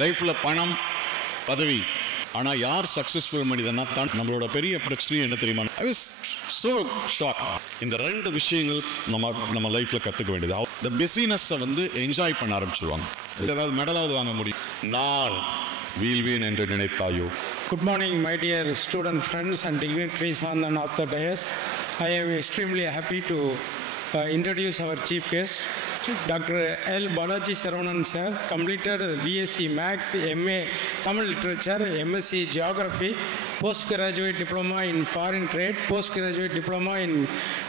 லைஃப்பில் பணம் பதவி, ஆனால் யார் சக்ஸஸ்ஃபுல் மனிதனா தான் நம்மளோட பெரிய பிரச்சனை என்ன தெரியுமா? I was so shock. இந்த ரெண்டு விஷயங்கள் நம்ம லைஃப்பில் கற்றுக்க வேண்டியது. இந்த பிஸினஸை வந்து என்ஜாய் பண்ண ஆரம்பிச்சுடுவாங்க. ஏதாவது மெடலாவது வாங்க முடியும், நான் வீழ்வேன் என்று நினைத்தாயோ. Good morning, my dear student friends and dignitaries on and off the dais. I am extremely happy to introduce our chief guest, Dr. L. Balaji Saravanan sir, completed BSc Maths, MA Tamil Literature, MSc Geography, postgraduate diploma in Foreign Trade, postgraduate diploma in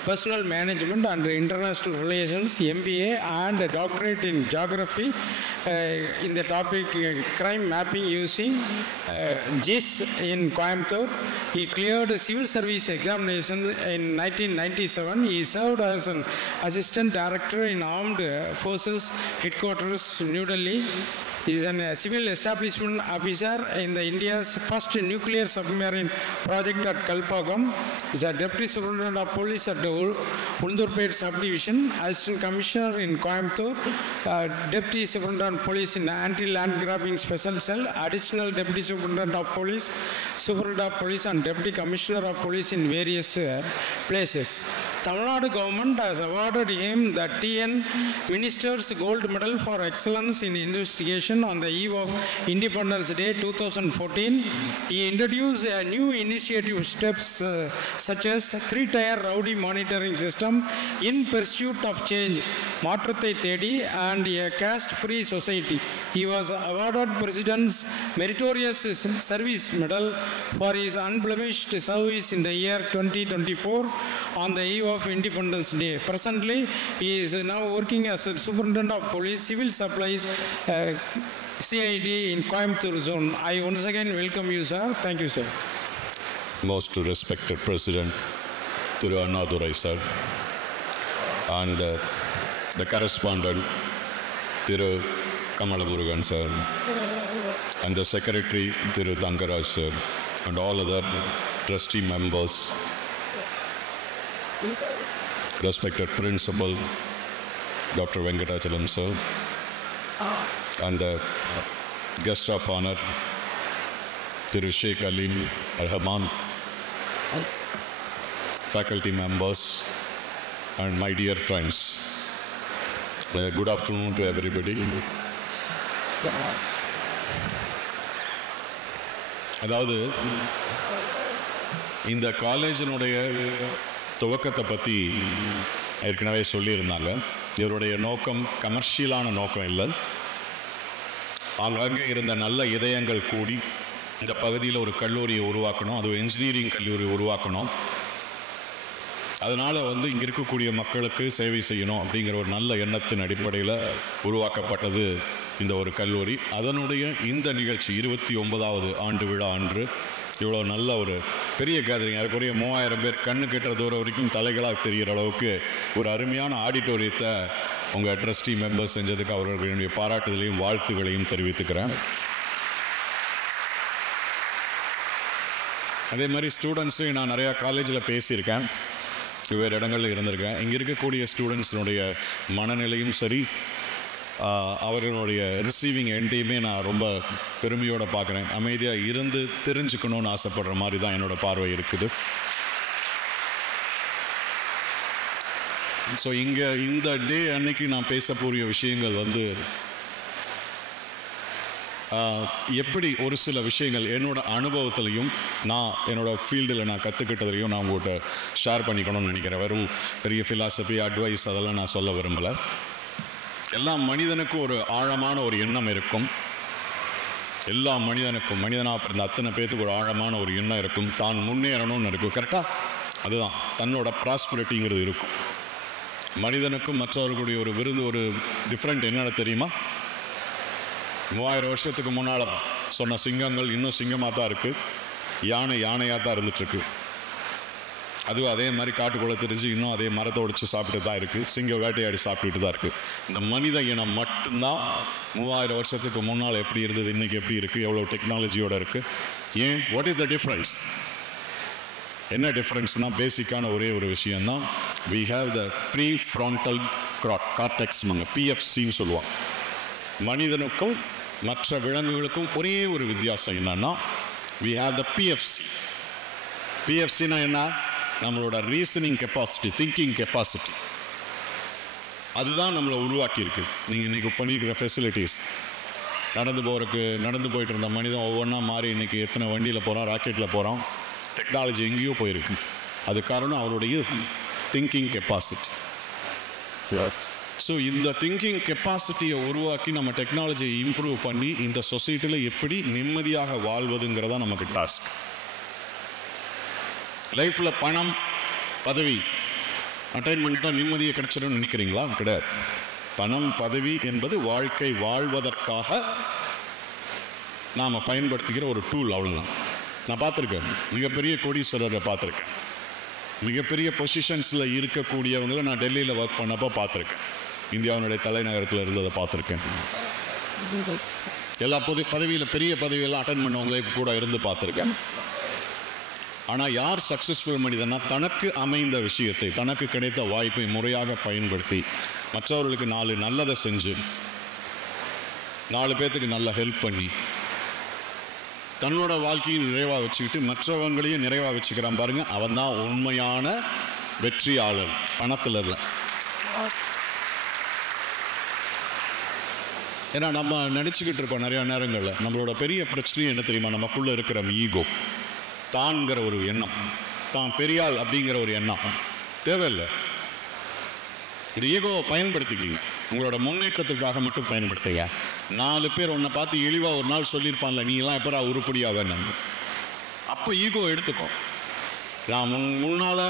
Personal Management and International Relations, MBA, and a doctorate in Geography in the topic crime mapping using GIS in Coimbatore. He cleared civil service examination in 1997. He served as an assistant director in Armed Forces Headquarters, New Delhi. He is a civil establishment officer in the India's first nuclear submarine project at Kalpagam. He is a deputy superintendent of police at the Ulundurpet subdivision, assistant commissioner in Coimbatore, deputy superintendent of police in anti-land grabbing special cell, additional deputy superintendent of police, superintendent of police and deputy commissioner of police in various places. Tamil Nadu government has awarded him the TN Minister's Gold Medal for Excellence in Investigation on the eve of Independence Day 2014. He introduced a new initiative steps such as 3-tier rowdy monitoring system in pursuit of change, Matrathai Thedi, and a caste-free society. He was awarded President's Meritorious Service Medal for his unblemished service in the year 2024 on the eve of Independence Day. Presently, he is now working as a Superintendent of Police, Civil Supplies, CID in Coimbatore zone. I once again welcome you, sir. Thank you, sir. Most respected President Thiru Annadurai sir, and the correspondent Thiru Kamalamurugan sir, and the Secretary Thiru Thangaraj sir, and all other trustee members, respected Principal Dr. Venkatachalam sir, and the guest of honor Thiru Sheikh Alim Rahman, faculty members, and my dear friends. Good afternoon to everybody. அதாவது இந்த காலேஜினுடைய துவக்கத்தை பற்றி ஏற்கனவே சொல்லியிருந்தாங்க. இவருடைய நோக்கம் கமர்ஷியலான நோக்கம் இல்லை. அங்கங்கே இருந்த நல்ல இதயங்கள் கூடி இந்த பகுதியில் ஒரு கல்லூரியை உருவாக்கணும், அது இன்ஜினியரிங் கல்லூரி உருவாக்கணும். அதனால் இங்கே இருக்கக்கூடிய மக்களுக்கு சேவை செய்யணும் அப்படிங்கிற ஒரு நல்ல எண்ணத்தின் அடிப்படையில் உருவாக்கப்பட்டது இந்த ஒரு கல்லூரி. அதனுடைய இந்த நிகழ்ச்சி 29வது ஆண்டு விழா அன்று இவ்வளோ நல்ல ஒரு பெரிய கேதரிங், அதுக்குரிய 3000 பேர் கண்ணு கெட்டுற தூரம் வரைக்கும் தலைகளாக தெரிகிற அளவுக்கு ஒரு அருமையான ஆடிட்டோரியத்தை உங்கள் ட்ரஸ்டி மெம்பர்ஸ் செஞ்சதுக்கு அவர்களுடைய பாராட்டுதலையும் வாழ்த்துக்களையும் தெரிவித்துக்கிறேன். அதே மாதிரி ஸ்டூடெண்ட்ஸையும் நான் நிறையா காலேஜில் பேசியிருக்கேன், வேறு இடங்களில் இருந்திருக்கேன். இங்கே இருக்கக்கூடிய ஸ்டூடெண்ட்ஸினுடைய மனநிலையும் சரி, அவர்களுடைய ரிசீவிங் எண்டையுமே நான் ரொம்ப பெருமையோடு பார்க்குறேன். அமைதியாக இருந்து தெரிஞ்சுக்கணும்னு ஆசைப்படுற மாதிரி தான் என்னோடய பார்வை இருக்குது. ஸோ இங்கே இந்த டே அன்னைக்கு நான் பேசக்கூடிய விஷயங்கள் எப்படி ஒரு சில விஷயங்கள் என்னோடய அனுபவத்திலையும் நான் என்னோடய ஃபீல்டில் நான் கற்றுக்கிட்டதையும் நான் உங்கள்கிட்ட ஷேர் பண்ணிக்கணும்னு நினைக்கிறேன். வெறும் பெரிய ஃபிலாசபி அட்வைஸ் அதெல்லாம் நான் சொல்ல விரும்பலை. எல்லா மனிதனுக்கும் ஒரு ஆழமான ஒரு எண்ணம் இருக்கும். எல்லா மனிதனுக்கும், மனிதனாக பிறந்த அத்தனை பேர்த்துக்கு ஒரு ஆழமான ஒரு எண்ணம் இருக்கும். தான் முன்னேறணும்னு இருக்கும். கரெக்டாக அதுதான் தன்னோட ப்ராஸ்பரிட்டிங்கிறது இருக்கும். மனிதனுக்கும் மற்றவர்களுடைய ஒரு ஒரு டிஃப்ரெண்ட் என்னென்ன தெரியுமா? 3000 வருஷத்துக்கு முன்னால் சொன்ன சிங்கங்கள் இன்னும் சிங்கமாக தான் இருக்குது, யானை யானையாக தான் இருந்துகிட்ருக்கு. அதுவும் அதே மாதிரி காட்டுக்குள்ளே தெரிஞ்சு இன்னும் அதே மரத்தை ஒடிச்சு சாப்பிட்டு தான் இருக்குது, சிங்கம் வேட்டையாடி சாப்பிட்டுட்டு தான் இருக்குது. இந்த மனித இனம் மட்டும்தான் 3000 வருஷத்துக்கு முன்னால் எப்படி இருந்தது, இன்றைக்கி எப்படி இருக்குது, எவ்வளோ டெக்னாலஜியோடு இருக்குது. ஏன்? What is the difference? என்ன டிஃப்ரென்ஸ்னால் பேசிக்கான ஒரே ஒரு விஷயந்தான். We have the prefrontal cortex, பிஎஃப்சின்னு சொல்லுவாங்க. மனிதனுக்கும் மற்ற விலங்குகளுக்கும் ஒரே ஒரு வித்தியாசம் என்னன்னா, we have the PFC. PFCனா என்ன? நம்மளோட ரீசனிங் கெப்பாசிட்டி, திங்கிங் கெப்பாசிட்டி. அதுதான் நம்மளை உருவாக்கி இருக்கு. நீங்கள் இன்னைக்கு பண்ணியிருக்கிற ஃபெசிலிட்டிஸ், நடந்து போயிட்டு இருந்த மனிதன் ஒவ்வொன்றா மாறி இன்னைக்கு எத்தனை வண்டியில் போகிறோம், ராக்கெட்டில் போகிறோம், டெக்னாலஜி எங்கேயோ போயிருக்கு. அது காரணம் அவருடைய திங்கிங் கெப்பாசிட்டி. ஸோ இந்த திங்கிங் கெப்பாசிட்டியை உருவாக்கி நம்ம டெக்னாலஜியை இம்ப்ரூவ் பண்ணி இந்த சொசைட்டியில் எப்படி நிம்மதியாக வாழ்வதுங்கிறதா நமக்கு டாஸ்க். லைஃப்பில் பணம், பதவி அட்டைன் பண்ணிட்டா நிம்மதியை கிடைச்சிடும்னு நினைக்கிறீங்களா? கிடையாது. பணம், பதவி என்பது வாழ்க்கை வாழ்வதற்காக நாம் பயன்படுத்துகிற ஒரு டூல், அவ்வளோதான். நான் பார்த்துருக்கேன், மிகப்பெரிய கோடீஸ்வரரை பார்த்துருக்கேன், மிகப்பெரிய பொசிஷன்ஸில் இருக்கக்கூடியவங்களை நான் டெல்லியில் ஒர்க் பண்ணப்போ பார்த்துருக்கேன், இந்தியாவினுடைய தலைநகரத்தில் இருந்ததை பார்த்துருக்கேன். எல்லா பதவியில் பெரிய பதவியெல்லாம் அட்டன் பண்ணவங்களே கூட இருந்து பார்த்துருக்கேன். ஆனால் யார் சக்ஸஸ்ஃபுல் மனிதனா, தனக்கு அமைந்த விஷயத்தை, தனக்கு கிடைத்த வாய்ப்பை முறையாக பயன்படுத்தி மற்றவர்களுக்கு 4 நல்லதை செஞ்சு 4 பேர்த்துக்கு நல்ல ஹெல்ப் பண்ணி தன்னோட வாழ்க்கையை நிறைவாக வச்சுக்கிட்டு மற்றவங்களையும் நிறைவாக வச்சுக்கிறான் பாருங்க, அவன் தான் உண்மையான வெற்றியாளர். பணத்தில் இல்லை. ஏன்னா நம்ம நினச்சிக்கிட்டு இருப்போம் நிறையா நேரங்களில், நம்மளோட பெரிய பிரச்சனை என்ன தெரியுமா? நமக்குள்ளே இருக்கிற ஈகோ, தான்கிற ஒரு எண்ணம், தான் பெரியாள் அப்படிங்கிற ஒரு எண்ணம் தேவையில்லை. இது ஈகோவை பயன்படுத்திக்கிங்க, உங்களோட முன்னேற்றத்துக்காக மட்டும் பயன்படுத்துங்க. 4 பேர் உன்னை பார்த்து இழிவாக ஒரு நாள் சொல்லியிருப்பான்ல, நீ எல்லாம் எப்போ உருப்படியாக வேணும், அப்போ ஈகோ எடுத்துக்கோ. நான் முன்னால்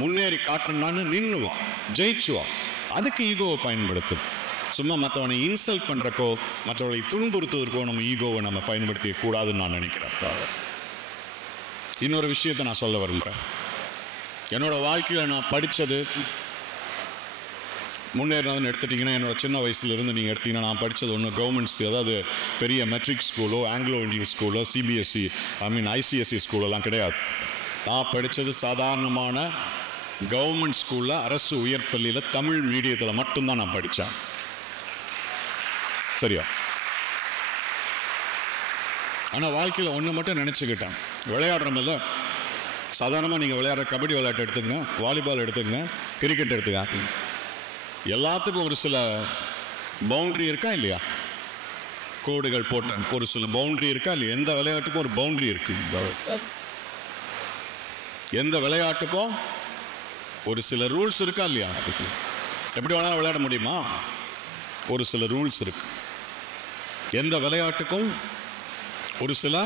முன்னேறி காட்டுறேன்னு நின்றுவான், ஜெயிச்சுவான். அதுக்கு ஈகோவை பயன்படுத்து. சும்மா மற்றவனை இன்சல்ட் பண்ணுறக்கோ மற்றவர்களை துன்புறுத்துவதற்கோ நம்ம ஈகோவை நம்ம பயன்படுத்திக்க கூடாதுன்னு நான் நினைக்கிறேன். இன்னொரு விஷயத்தை நான் சொல்ல விரும்புகிறேன். என்னோட வாழ்க்கையில் நான் படித்தது முன்னேறினதுன்னு எடுத்துட்டிங்கன்னா, என்னோட சின்ன வயசுலேருந்து நீங்கள் எடுத்திங்கன்னா, நான் படித்தது ஒன்று கவர்மெண்ட்ஸ், அதாவது பெரிய மெட்ரிக் ஸ்கூலோ ஆங்கிலோ இண்டியன் ஸ்கூலோ சிபிஎஸ்சி ஐசிஎஸ்சி ஸ்கூலெல்லாம் கிடையாது. நான் படித்தது சாதாரணமான கவர்மெண்ட் ஸ்கூலில், அரசு உயர்பள்ளியில் தமிழ் மீடியத்தில் மட்டும்தான் நான் படித்தேன். சரியா? ஆனால் வாழ்க்கையில் ஒன்று மட்டும் நினச்சிக்கிட்டேன், விளையாடுறோமில்ல, சாதாரணமாக நீங்கள் விளையாடுற கபடி விளையாட்டு எடுத்துங்க, வாலிபால் எடுத்துங்க, கிரிக்கெட் எடுத்துங்க, எல்லாத்துக்கும் ஒரு சில பவுண்ட்ரி இருக்கா இல்லையா? கோடுகள் போட்ட ஒரு சில பவுண்ட்ரி இருக்கா இல்லையா? எந்த விளையாட்டுக்கும் ஒரு பவுண்ட்ரி இருக்கு. எந்த விளையாட்டுக்கும் ஒரு சில ரூல்ஸ் இருக்கா இல்லையா? எப்படி வேணாலும் விளையாட முடியுமா? ஒரு சில ரூல்ஸ் இருக்கு. எந்த விளையாட்டுக்கும் ஒரு சில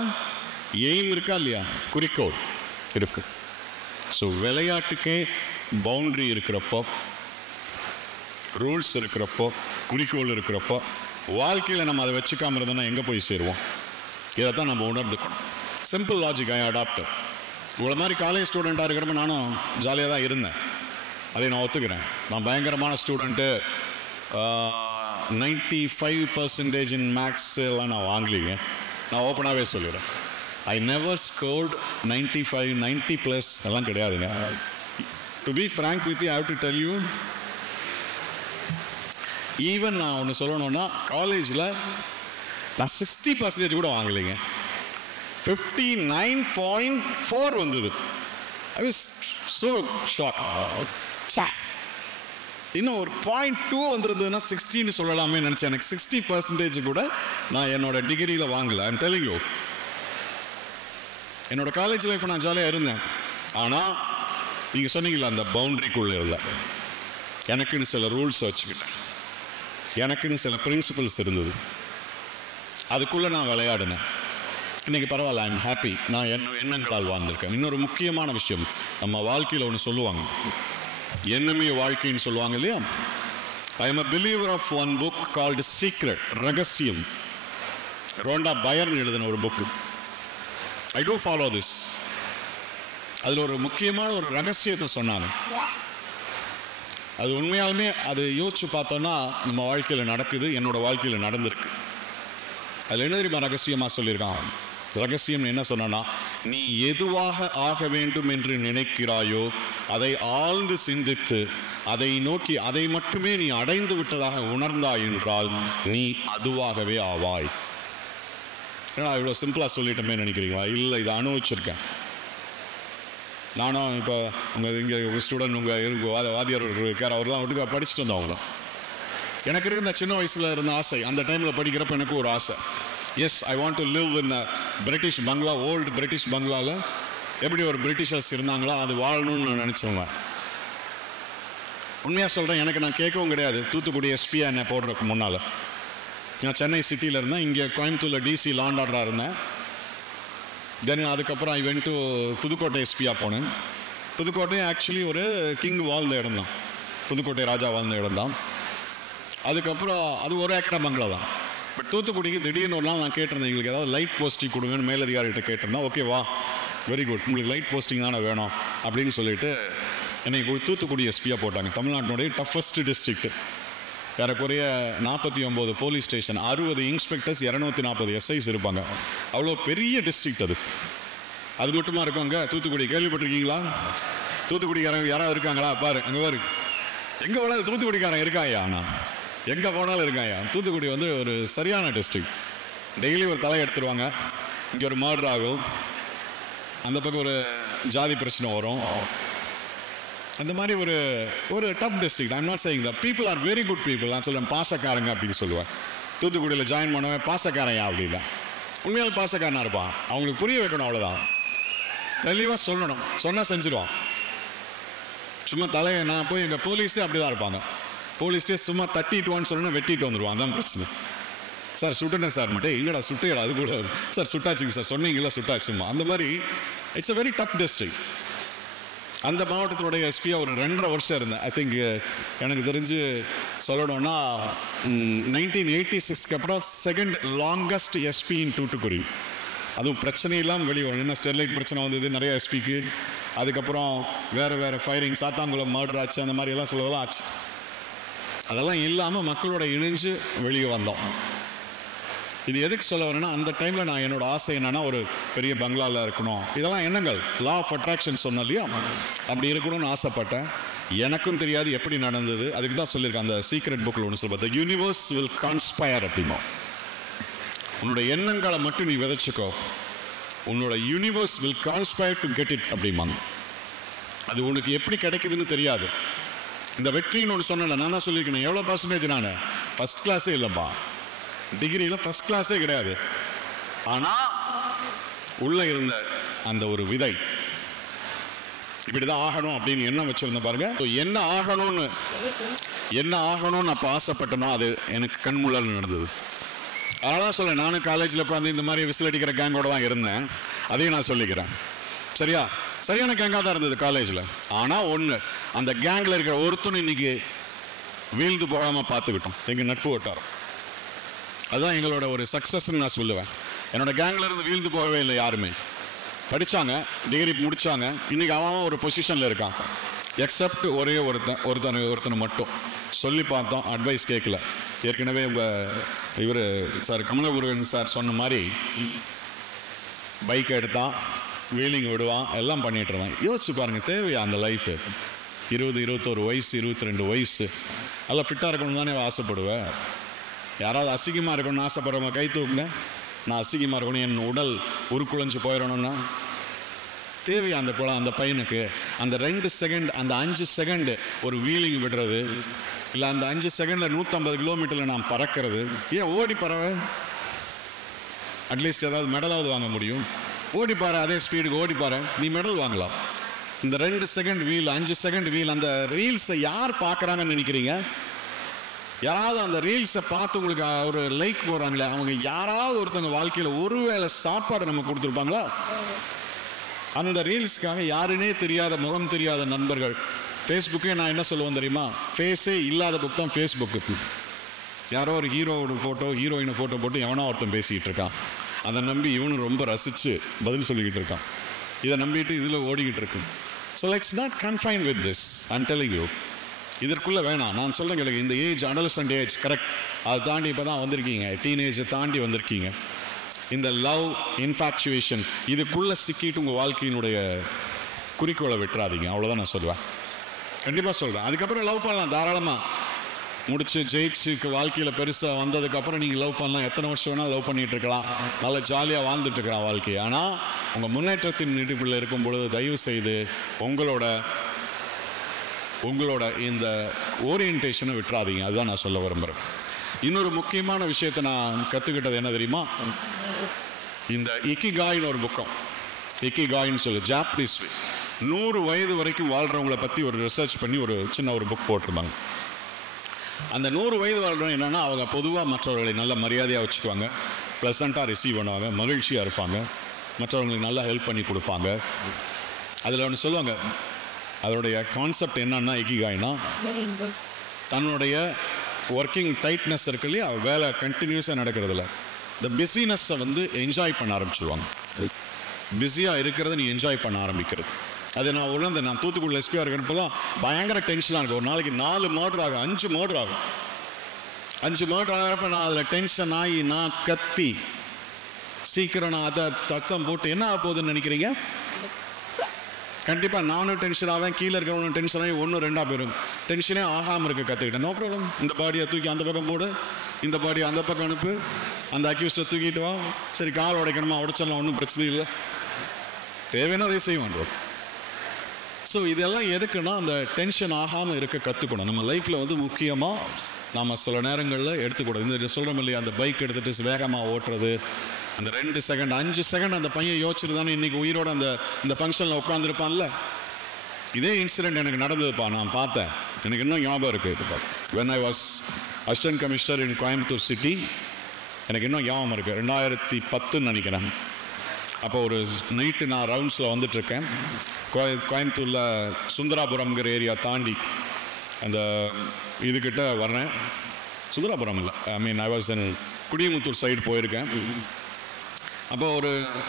எய்ம் இருக்கா இல்லையா? குறிக்கோள் இருக்கு. ஸோ விளையாட்டுக்கே பவுண்ட்ரி இருக்கிறப்போ, ரூல்ஸ் இருக்கிறப்போ, குறிக்கோள் இருக்கிறப்போ, வாழ்க்கையில் நம்ம அதை வச்சுக்காம இருந்தோம்னா எங்கே போய் சேருவோம்? இதைத்தான் நம்ம உணர்ந்துக்கணும். சிம்பிள் லாஜிக் ஐ அடாப்டட். இவ்வளோ மாதிரி காலேஜ் ஸ்டூடெண்ட்டாக இருக்கிறப்ப நானும் ஜாலியாக தான் இருந்தேன், அதை நான் ஒத்துக்கிறேன். நான் பயங்கரமான ஸ்டூடெண்ட்டு, 95% இன் மேக்ஸ் எல்லாம் நான் வாங்கலிங்க. நான் ஓப்பனாகவே சொல்லிடுறேன், ஐ நெவர் ஸ்கோர்ட் 95, 90+ எல்லாம் கிடையாதுங்க. To be frank with you, I have to tell you, even நான் ஒன்று சொல்லணும்னா காலேஜில் நான் 60% கூட வாங்கலைங்க. 59.4 வந்தது. I was so shock. இன்னும் ஒரு 0.2 வந்துருந்ததுன்னா 60ன்னு சொல்லலாமே நினச்சேன். எனக்கு 60% கூட நான் என்னோட டிகிரியில் வாங்கலை. ஐம் டெல்லிங் யூ, என்னோட காலேஜ் லைஃப் நான் ஜாலியாக இருந்தேன். ஆனால் நீங்கள் சொன்னீங்களா, அந்த பவுண்ட்ரிக்குள்ளே இல்லை. எனக்குன்னு சில ரூல்ஸ் வச்சுக்கிட்டேன், எனக்குன்னு சில பிரின்சிபல்ஸ் இருந்தது, அதுக்குள்ளே நான் விளையாடினேன். இன்றைக்கி பரவாயில்ல, ஐ எம் ஹாப்பி. நான் எண்ணங்களால் வாழ்ந்திருக்கேன். இன்னொரு முக்கியமான விஷயம், நம்ம வாழ்க்கையில் ஒன்று சொல்லுவாங்க, எண்ணமே வாழ்க்கைன்னு சொல்லுவாங்க இல்லையா? I am a believer of one book called Secret, ரகசியம். ரோண்டா பயர்னு எழுதின ஒரு book. I do follow this. அதில் ஒரு முக்கியமான ஒரு ரகசியத்தை சொன்னாங்க. அது உண்மையாலுமே அது யோசிச்சு பார்த்தோன்னா நம்ம வாழ்க்கையில் நடக்குது, என்னோட வாழ்க்கையில் நடந்திருக்கு. அதில் என்ன தெரியுமா ரகசியமாக சொல்லியிருக்கான்? ரகசியம் என்ன சொன்னா, நீ எதுவாக ஆக வேண்டும் என்று நினைக்கிறாயோ அதை ஆழ்ந்து சிந்தித்து அதை நோக்கி அதை மட்டுமே நீ அடைந்து விட்டதாக உணர்ந்தாய் என்றால் நீ அதுவாகவே ஆவாய். ஏன்னா இவ்வளோ சிம்பிளாக சொல்லிட்டோமே நினைக்கிறீங்களா? இல்லை, இதை அனுபவிச்சிருக்கேன் நானும். இப்போ உங்கள் இங்கே ஸ்டூடெண்ட் உங்கள் வாதியார் இருக்கார், அவர்லாம் ஒட்டுக்கா படிச்சுட்டு வந்தோம். அவங்களாம் எனக்கு இருந்த சின்ன வயசில் இருந்த ஆசை, அந்த டைமில் படிக்கிறப்ப எனக்கு ஒரு ஆசை, yes I want to live in British bungalow, old British பங்களாவில் எப்படி ஒரு பிரிட்டிஷர்ஸ் இருந்தாங்களோ அது வாழணும்னு நான் நினச்சவங்க. உண்மையாக சொல்கிறேன், எனக்கு நான் கேட்கவும் கிடையாது. தூத்துக்குடி எஸ்பியா என்னை போடுறதுக்கு முன்னால் நான் சென்னை சிட்டியில் இருந்தேன், இங்கே கோயம்புத்தூரில் டிசி லாண்ட் ஆர்டராக இருந்தேன். தென் அதுக்கப்புறம் ஐ வென்ட் டு புதுக்கோட்டை எஸ்பியாக போனேன். புதுக்கோட்டை ஆக்சுவலி ஒரு கிங் வாழ்ந்த இடம் தான், புதுக்கோட்டை ராஜா வாழ்ந்த இடம் தான். அதுக்கப்புறம் அது ஒரு ஏக்கரா பங்களா தான். பட் தூத்துக்குடிக்கு திடீர்னு ஒரு நாள் நான் கேட்டிருந்தேன், எங்களுக்கு ஏதாவது லைட் போஸ்டிங் கொடுங்கன்னு மேலதிகாரிகிட்ட கேட்டிருந்தேன். ஓகேவா, வெரி குட், உங்களுக்கு லைட் போஸ்டிங் தானே வேணும் அப்படின்னு சொல்லிட்டு என்னை தூத்துக்குடி எஸ்பியாக போட்டாங்க. தமிழ்நாட்டினுடைய டஃபஸ்ட் டிஸ்ட்ரிக்ட், ஏறக்குறைய 49 போலீஸ் ஸ்டேஷன், 60 இன்ஸ்பெக்டர்ஸ், 240 எஸ்ஐஸ் இருப்பாங்க. அவ்வளோ பெரிய டிஸ்ட்ரிக்ட் அது. அது மட்டுமா இருக்குங்க தூத்துக்குடி, கேள்விப்பட்டிருக்கீங்களா? தூத்துக்குடிக்காரங்க யாராவது இருக்காங்களா? பாரு அங்கே பாரு, எங்கே போனாலும் தூத்துக்குடிக்காரன் இருக்காயா, நான் எங்கே போனாலும் இருக்காயா. தூத்துக்குடி வந்து ஒரு சரியான டிஸ்ட்ரிக்ட். டெய்லி ஒரு தலை எடுத்துருவாங்க, இங்கே ஒரு மர்டர் ஆகும், அந்த பக்கம் ஒரு ஜாதி பிரச்சனை வரும். அந்த மாதிரி ஒரு tough district. I'm not saying that people are very good people. நான் சொல்லுவேன் பாசக்காரங்க அப்படின்னு சொல்லுவேன். தூத்துக்குடியில் ஜாயின் பண்ணுவேன், பாசக்காரையா அப்படின்னா உண்மையால் பாசக்காரனாக இருப்பான். அவங்களுக்கு புரிய வைக்கணும், அவ்வளோதான். தெளிவாக சொல்லணும், சொன்னால் செஞ்சிடுவான். சும்மா தலையை நான் போய் எங்கள் போலீஸே அப்படி தான் இருப்பாங்க. போலீஸ்டே சும்மா தட்டிட்டுவான்னு சொல்லணும், வெட்டிட்டு வந்துடுவான். அதான் பிரச்சனை. சார் சுட்டுனேன் சார், மட்டும் இல்லைடா சுட்டையடா, அது கூட சார் சுட்டாச்சுங்க சார், சொன்னீங்களா சுட்டாச்சுமா. அந்த மாதிரி it's a very tough district. அந்த மாவட்டத்தினுடைய எஸ்பியாக ஒரு 2.5 வருஷம் இருந்தேன். ஐ திங்க் எனக்கு தெரிஞ்சு சொல்லணும்னா 1986க்கு அப்புறம் செகண்ட் லாங்கஸ்ட் எஸ்பி இன் தூத்துக்குடி. அதுவும் பிரச்சனை இல்லாமல் வெளியே வரும். என்ன ஸ்டெர்லைட் பிரச்சனை வந்தது நிறைய எஸ்பிக்கு, அதுக்கப்புறம் வேறு ஃபயரிங், சாத்தாங்குளம் மர்டர் ஆச்சு, அந்த மாதிரி எல்லாம் சொல்லலாம் ஆச்சு. அதெல்லாம் இல்லாமல் மக்களோட இணைஞ்சு வெளியே வந்தோம். இது எதுக்கு சொல்ல வரேன்னா, அந்த டைமில் நான் என்னோட ஆசை என்னன்னா ஒரு பெரிய பங்களாவில் இருக்கணும். இதெல்லாம் எண்ணங்கள், லா ஆஃப் அட்ராக்ஷன் சொன்னோம் இல்லையா, அப்படி இருக்கணும்னு ஆசைப்பட்டேன். எனக்கும் தெரியாது எப்படி நடந்தது. அதுக்கு தான் சொல்லியிருக்கேன் அந்த சீக்ரெட் புக்கில் ஒன்று சொல்லுவேன், த யூனிவர்ஸ் வில் கான்ஸ்பயர் அப்படின்னோம். உன்னோட எண்ணங்களை மட்டும் நீ விதைச்சிக்கோ, உன்னோட universe will conspire to get it அப்படிம்பாங்க. அது உனக்கு எப்படி கிடைக்குதுன்னு தெரியாது. இந்த வெற்றின்னு ஒன்று சொன்னல, நான் தான் சொல்லியிருக்கேன். எவ்வளோ பர்சன்டேஜ்? நான் ஃபஸ்ட் கிளாஸே இல்லைப்பா, டிகிரியில் ஃபஸ்ட் கிளாஸே கிடையாது. ஆனால் உள்ளே இருந்த அந்த ஒரு விதை, இப்படிதான் ஆகணும் அப்படின்னு எண்ணம் வச்சிருந்தேன் பாருங்க. என்ன ஆகணும்னு அப்போ ஆசைப்பட்டனோ அது எனக்கு கண் முன்னால நடந்தது. அதனால சொல்ல, நானும் காலேஜில் உட்காந்து இந்த மாதிரி விசில் அடிக்கிற கேங்கோட தான் இருந்தேன். அதையும் நான் சொல்லிக்கிறேன். சரியான கேங்காக தான் இருந்தது காலேஜில். ஆனால் ஒன்று, அந்த கேங்கில் இருக்கிற ஒருத்தனும் இன்னைக்கு வீழ்ந்து போகாமல் பார்த்துக்கிட்டோம் எங்கள் நட்பு வட்டாரம். அதுதான் எங்களோட ஒரு சக்ஸஸ்ன்னு நான் சொல்லுவேன். என்னோட கேங்கில் இருந்து வீழ்ந்து போகவே இல்லை யாருமே. படித்தாங்க, டிகிரி முடித்தாங்க, இன்றைக்கி அவன் ஒரு பொசிஷனில் இருக்கான். எக்ஸப்ட் ஒரே ஒருத்தனை மட்டும் சொல்லி பார்த்தோம், அட்வைஸ் கேட்கல. ஏற்கனவே இவர் சார் கமலமுருகன் சார் சொன்ன மாதிரி பைக் எடுத்தான், வீலிங் விடுவான், எல்லாம் பண்ணிட்டு இருந்தான். யோசிச்சு பாருங்க, தேவையா அந்த லைஃபு? 20, 21 வயசு, 22 வயசு, எல்லாம் ஃபிட்டாக இருக்கணும்னு தானே ஆசைப்படுவேன். யாராவது அசிங்கமாக இருக்கணும்னு ஆசைப்படுறவங்க கை தூக்குங்க. நான் அசிங்கமாக இருக்கணும், என் உடல் உருக்குலைஞ்சு போயிடணும்னா தேவையா அந்த பையனுக்கு? அந்த 2 செகண்ட், அந்த 5 செகண்டு ஒரு வீலிங் விடுறது, இல்லை அந்த 5 செகண்டில் 150 கிலோமீட்டரில் நான் பறக்கிறது. ஏன் ஓடி பறவ? அட்லீஸ்ட் ஏதாவது மெடலாவது வாங்க முடியும். ஓடிப்பாரு, அதே ஸ்பீடுக்கு ஓடிப்பாரு, நீ மெடல் வாங்கலாம். இந்த 2 செகண்ட் வீல், 5 செகண்ட் வீல், அந்த ரீல்ஸை யார் பார்க்குறாங்கன்னு நினைக்கிறீங்க? யாராவது அந்த ரீல்ஸை பார்த்து உங்களுக்கு ஒரு லைக் போடுறாங்களே, அவங்க யாராவது ஒருத்தவங்க வாழ்க்கையில் ஒருவேளை சாப்பாடு நம்ம கொடுத்துருப்பாங்களா? அந்த ரீல்ஸ்க்காக யாருன்னே தெரியாத, முகம் தெரியாத நண்பர்கள். ஃபேஸ்புக்கே நான் என்ன சொல்லுவேன் தெரியுமா? ஃபேஸே இல்லாத புக் தான் ஃபேஸ்புக்கு. யாரோ ஒரு ஹீரோவோட ஃபோட்டோ, ஹீரோயினை ஃபோட்டோ போட்டு எவனோ ஒருத்தன் பேசிக்கிட்டு இருக்கான். அதை நம்பி இவனு ரொம்ப ரசித்து பதில் சொல்லிக்கிட்டு இருக்கான். இதை நம்பிட்டு இதில் ஓடிக்கிட்டு இருக்கு. So let's not confine with this. I'm telling you, இதற்குள்ளே வேணாம். நான் சொல்கிறேன் எனக்கு, இந்த ஏஜ் அடலசன்ட் ஏஜ் கரெக்ட், அதை தாண்டி இப்போ தான் வந்திருக்கீங்க, டீனேஜை தாண்டி வந்திருக்கீங்க. இந்த லவ் இன்ஃபாக்சுவேஷன் இதுக்குள்ளே சிக்கிட்டு உங்கள் வாழ்க்கையினுடைய குறிக்கோளை விட்டுறாதீங்க. அவ்வளோதான் நான் சொல்லுவேன். கண்டிப்பாக சொல்கிறேன். அதுக்கப்புறம் லவ் பண்ணலாம் தாராளமாக. முடிச்சு ஜெயிச்சு வாழ்க்கையில் பெருசாக வந்ததுக்கப்புறம் நீங்கள் லவ் பண்ணலாம், எத்தனை வருஷம் வேணால் லவ் பண்ணிகிட்டு இருக்கலாம், நல்லா ஜாலியாக வாழ்ந்துட்டு இருக்கலாம் வாழ்க்கையை. ஆனால் உங்கள் முன்னேற்றத்தின் நீட்டிப்பில் இருக்கும் பொழுது தயவு செய்து உங்களோட இந்த ஓரியன்டேஷனை விட்டுறாதீங்க. அதுதான் நான் சொல்ல விரும்புகிறேன். இன்னொரு முக்கியமான விஷயத்தை நான் கற்றுக்கிட்டது என்ன தெரியுமா? இந்த இக்கிகாயின்னு ஒரு புக்கம், இக்கிகாயின்னு சொல்லு, ஜாப்பனீஸ் 100 வயது வரைக்கும் வாழ்கிறவங்களை பற்றி ஒரு ரிசர்ச் பண்ணி ஒரு சின்ன ஒரு புக் போட்டிருப்பாங்க. அந்த 100 வயது வாழ்றவங்க என்னென்னா, அவங்க பொதுவாக மற்றவர்களை நல்ல மரியாதையாக வச்சுக்குவாங்க, ப்ளசண்ட்டாக ரிசீவ் பண்ணுவாங்க, மகிழ்ச்சியாக இருப்பாங்க, மற்றவங்களுக்கு நல்லா ஹெல்ப் பண்ணி கொடுப்பாங்க. அதில் ஒன்று சொல்லுவாங்க, அதோடைய கான்செப்ட் என்னன்னா, இக்கிகாய்னா தன்னுடைய ஒர்க்கிங் டைட்னஸ் இருக்கு இல்லையா, வேலை கண்டினியூஸாக நடக்கிறதுல இந்த பிஸினஸ்ஸை வந்து என்ஜாய் பண்ண ஆரம்பிச்சுடுவாங்க. பிஸியாக இருக்கிறத நீ என்ஜாய் பண்ண ஆரம்பிக்கிறது. அது நான் உணர்ந்தேன். நான் தூத்துக்குடி எஸ்பியாக இருக்கிறப்பெல்லாம் பயங்கர டென்ஷனாக இருக்கும். ஒரு நாளைக்கு 4 மர்டர் ஆகும், 5 மர்டர் ஆகும். 5 மர்டர் ஆகிறப்ப நான் அதில் டென்ஷன் ஆகி நான் கத்தி சீக்கிரம் நான் அதை சத்தம் போட்டு என்ன ஆக போகுதுன்னு நினைக்கிறீங்க? கண்டிப்பாக நானும் டென்ஷன் ஆவேன், கீழே இருக்கிறவனும் டென்ஷன் ஆகி 1 2 போயிடும். டென்ஷனே ஆகாமல் இருக்க கற்றுக்கிட்டேன். நோ ப்ராப்ளம், இந்த பாடியை தூக்கி அந்த பக்கம் போடு, இந்த பாடியை அந்த பக்கம் அனுப்பு, அந்த அக்யூஸை தூக்கிட்டு வா, சரி கால் உடைக்கணுமா உடைச்சிடலாம், ஒன்றும் பிரச்சனை இல்லை, தேவைன்னா அதை செய்வான். ஸோ இதெல்லாம் எதுக்குன்னா, அந்த டென்ஷன் ஆகாமல் இருக்க கற்றுக்கணும். நம்ம லைஃப்பில் வந்து முக்கியமாக நாம் சில நேரங்களில் எடுத்துக்கூடாது. இந்த சொல்கிறோம் இல்லையா, அந்த பைக் எடுத்துகிட்டு வேகமாக ஓட்டுறது, அந்த 2 செகண்ட் 5 செகண்ட் அந்த பையன் யோசிச்சுட்டு தானே இன்றைக்கி உயிரோட இந்த ஃபங்க்ஷனில் உட்காந்துருப்பான்ல. இதே இன்சிடெண்ட் எனக்கு நடந்ததுப்பா, நான் பார்த்தேன், எனக்கு இன்னும் ஞாபகம் இருக்குது. when I was assistant commissioner in Coimbatore city, எனக்கு இன்னும் ஞாபகம் இருக்குது, 2010 நினைக்கிறேன். அப்போ ஒரு நைட்டு நான் ரவுண்ட்ஸில் வந்துட்டுருக்கேன். கோயம்புத்தூரில் சுந்தராபுரம்ங்கிற ஏரியா தாண்டி அந்த இதுக்கிட்ட வர்றேன். சுந்தராபுரம் இல்லை, I was in Kudiyamuthur side போயிருக்கேன். அப்போ